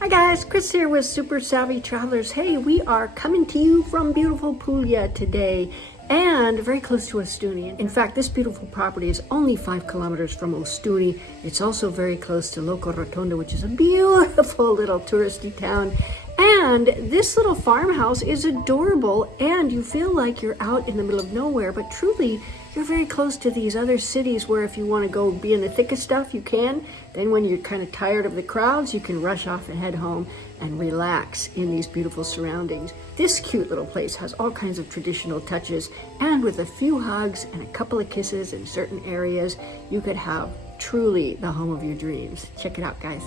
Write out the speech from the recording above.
Hi guys, Chris here with Super Savvy Travelers. Hey, we are coming to you from beautiful Puglia today and very close to Ostuni. In fact, this beautiful property is only 5 kilometers from Ostuni. It's also very close to Loco Rotondo, which is a beautiful little touristy town. And this little farmhouse is adorable and you feel like you're out in the middle of nowhere, but truly you're very close to these other cities where if you want to go be in the thick of stuff, you can. Then when you're kind of tired of the crowds, you can rush off and head home and relax in these beautiful surroundings. This cute little place has all kinds of traditional touches, and with a few hugs and a couple of kisses in certain areas, you could have truly the home of your dreams. Check it out, guys.